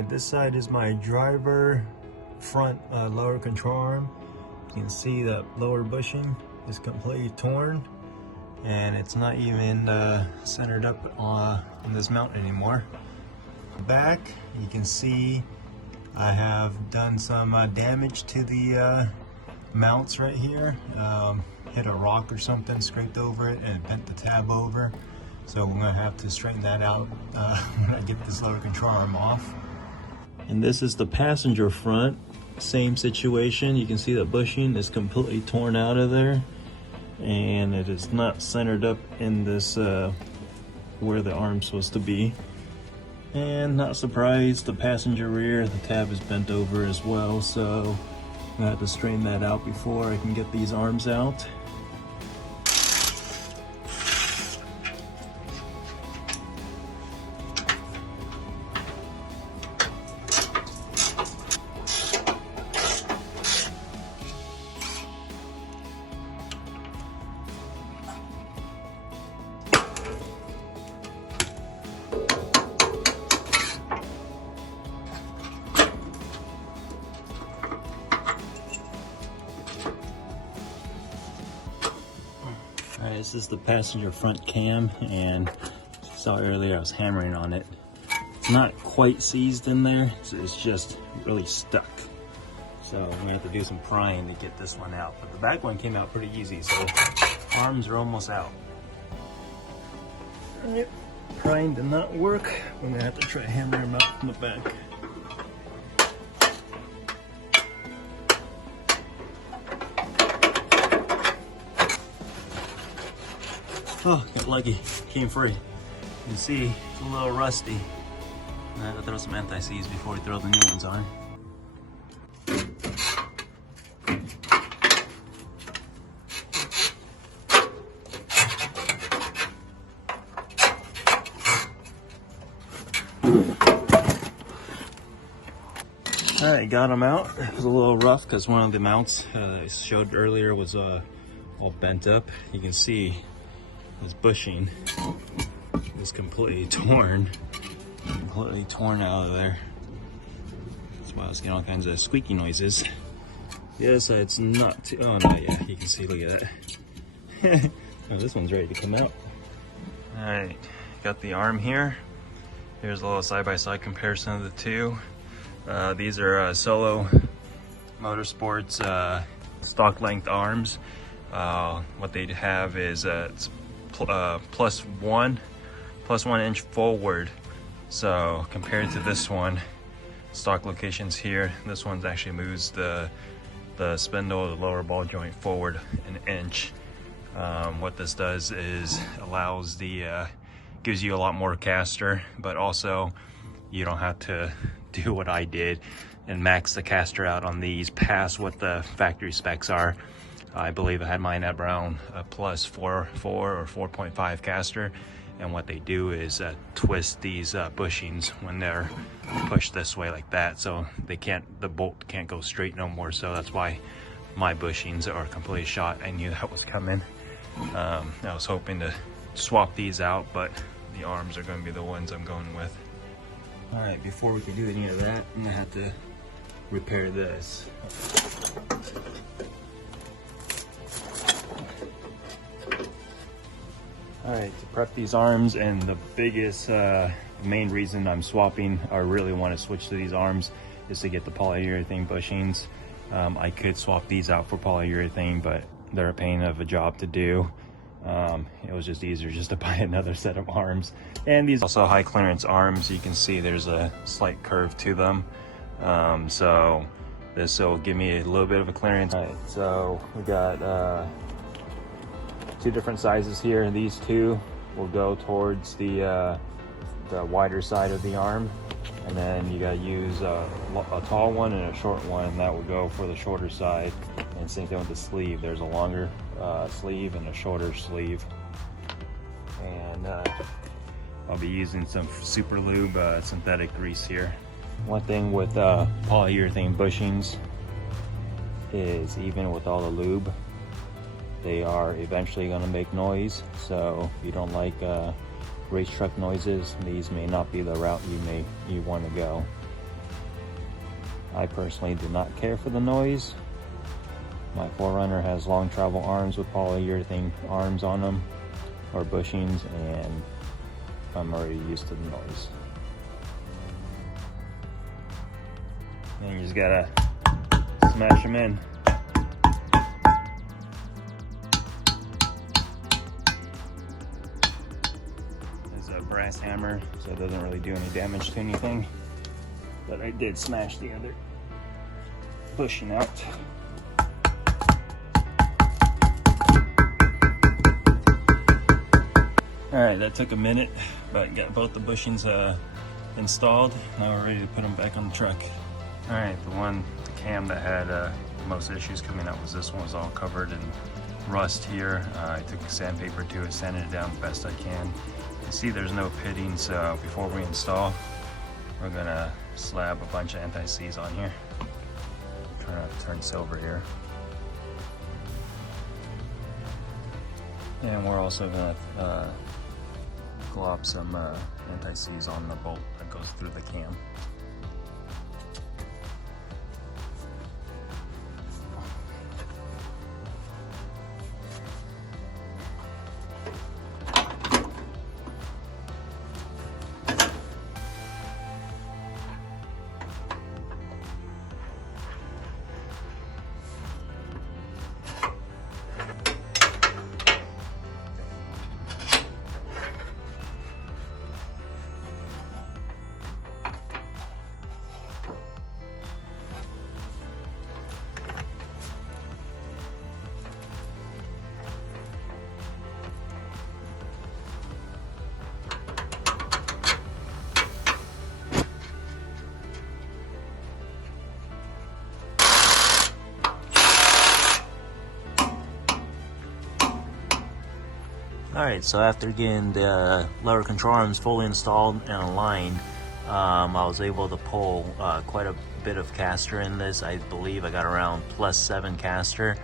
Alright, this side is my driver front lower control arm. You can see that lower bushing is completely torn, and it's not even centered up on this mount anymore. Back, you can see I have done some damage to the mounts right here. Hit a rock or something, scraped over it, and bent the tab over. So we're gonna have to straighten that out when I get this lower control arm off. And this is the passenger front. Same situation. You can see the bushing is completely torn out of there, and it is not centered up in this where the arm's supposed to be. And not surprised, the passenger rear, the tab is bent over as well, so I'm gonna have to straighten that out before I can get these arms out. Alright, this is the passenger front cam, and as you saw earlier, I was hammering on it. It's not quite seized in there, so it's just really stuck. So I'm gonna have to do some prying to get this one out. But the back one came out pretty easy, so arms are almost out. Alright, prying did not work. I'm gonna have to try hammering them out from the back. Oh, got lucky, came free. You can see it's a little rusty. I have to throw some anti-seize before we throw the new ones on. Alright, got them out. It was a little rough because one of the mounts I showed earlier was all bent up. You can see this bushing is completely torn out of there. That's why I was getting all kinds of squeaky noises. The other side's not too, oh no, yeah, you can see, look at that. Oh, this one's ready to come out. Alright, got the arm here. Here's a little side-by-side comparison of the two. These are Solo Motorsports stock length arms. What they have is it's plus one inch forward. So compared to this one, stock locations here, this one's actually moves the spindle, the lower ball joint forward an inch. What this does is allows gives you a lot more caster, but also you don't have to do what I did and max the caster out on these past what the factory specs are. I believe I had mine at around a plus 4 or 4.5 caster, and what they do is twist these bushings when they're pushed this way like that, so the bolt can't go straight no more. So that's why my bushings are completely shot. I knew that was coming. I was hoping to swap these out, but the arms are going to be the ones I'm going with. All right, before we can do any of that, I'm gonna have to repair this. All right, to prep these arms, and the biggest main reason I'm swapping or really want to switch to these arms is to get the polyurethane bushings. I could swap these out for polyurethane, but they're a pain of a job to do. It was just easier just to buy another set of arms. And these also high clearance arms. You can see there's a slight curve to them. So this will give me a little bit of a clearance. All right, so we got two different sizes here. These two will go towards the wider side of the arm, and then you got to use a tall one and a short one, and that will go for the shorter side. And same thing with the sleeve. There's a longer sleeve and a shorter sleeve. And I'll be using some Super Lube synthetic grease here. One thing with polyurethane bushings is even with all the lube, they are eventually going to make noise. So if you don't like race truck noises, these may not be the route you want to go. I personally do not care for the noise. My 4Runner has long travel arms with polyurethane arms on them, or bushings, and I'm already used to the noise. And you just gotta smash them in. There's a brass hammer, so it doesn't really do any damage to anything. But I did smash the other bushing out. Alright, that took a minute, but got both the bushings installed. Now we're ready to put them back on the truck. Alright, the cam that had the most issues coming out was this one. Was all covered in rust here. I took sandpaper to it, sanded it down the best I can. You see there's no pitting, so before we install, we're gonna slab a bunch of anti-seize on here. Trying to turn silver here. And we're also gonna glop some anti-seize on the bolt that goes through the cam. Alright, so after getting the lower control arms fully installed and aligned, I was able to pull quite a bit of caster in this. I believe I got around +7 caster,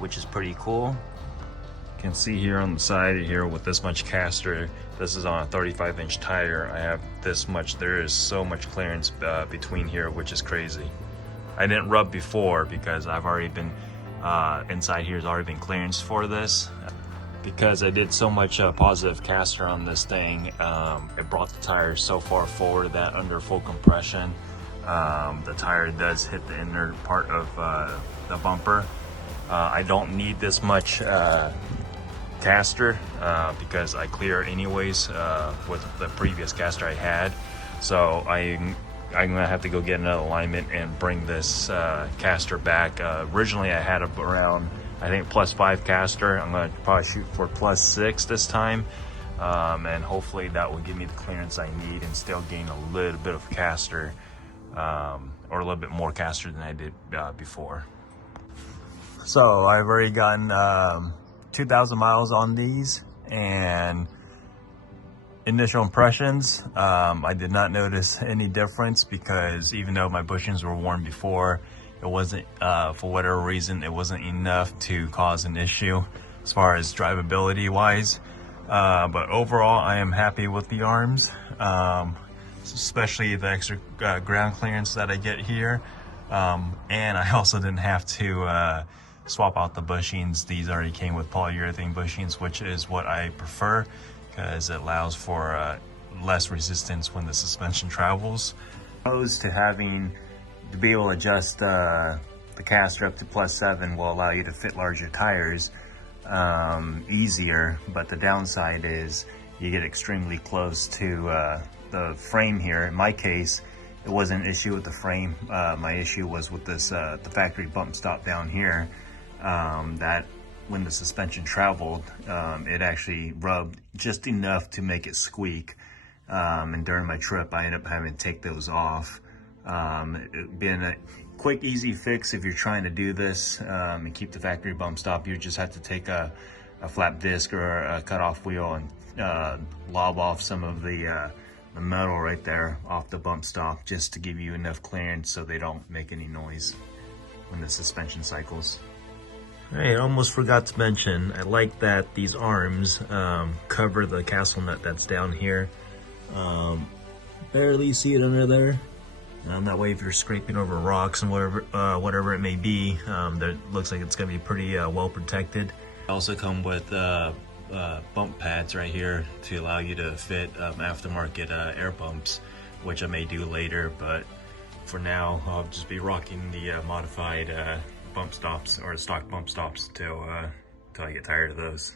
which is pretty cool. You can see here on the side here with this much caster, this is on a 35-inch tire. I have this much. There is so much clearance between here, which is crazy. I didn't rub before because I've already been, inside here has already been clearance for this. Because I did so much positive caster on this thing, it brought the tire so far forward that under full compression, the tire does hit the inner part of the bumper. I don't need this much caster because I clear anyways with the previous caster I had. So I'm gonna have to go get another alignment and bring this caster back. Originally I had around, I think, +5 caster. I'm gonna probably shoot for +6 this time, and hopefully that will give me the clearance I need and still gain a little bit of caster, or a little bit more caster than I did before. So I've already gotten 2,000 miles on these, and initial impressions, I did not notice any difference because even though my bushings were worn before, it wasn't, for whatever reason, it wasn't enough to cause an issue as far as drivability wise. But overall, I am happy with the arms, especially the extra ground clearance that I get here. And I also didn't have to swap out the bushings. These already came with polyurethane bushings, which is what I prefer because it allows for less resistance when the suspension travels. Opposed to having to be able to adjust the caster up to +7 will allow you to fit larger tires easier, but the downside is you get extremely close to the frame here. In my case, it wasn't an issue with the frame. My issue was with this the factory bump stop down here, that when the suspension traveled, it actually rubbed just enough to make it squeak, and during my trip I ended up having to take those off. It being a quick, easy fix if you're trying to do this and keep the factory bump stop. You just have to take a flap disc or a cut-off wheel and lob off some of the metal right there off the bump stop just to give you enough clearance so they don't make any noise when the suspension cycles. Hey, I almost forgot to mention, I like that these arms cover the castle nut that's down here. Barely see it under there. That way if you're scraping over rocks and whatever it may be, that looks like it's going to be pretty well protected. They also come with bump pads right here to allow you to fit aftermarket air pumps, which I may do later, but for now I'll just be rocking the modified bump stops or stock bump stops till I get tired of those.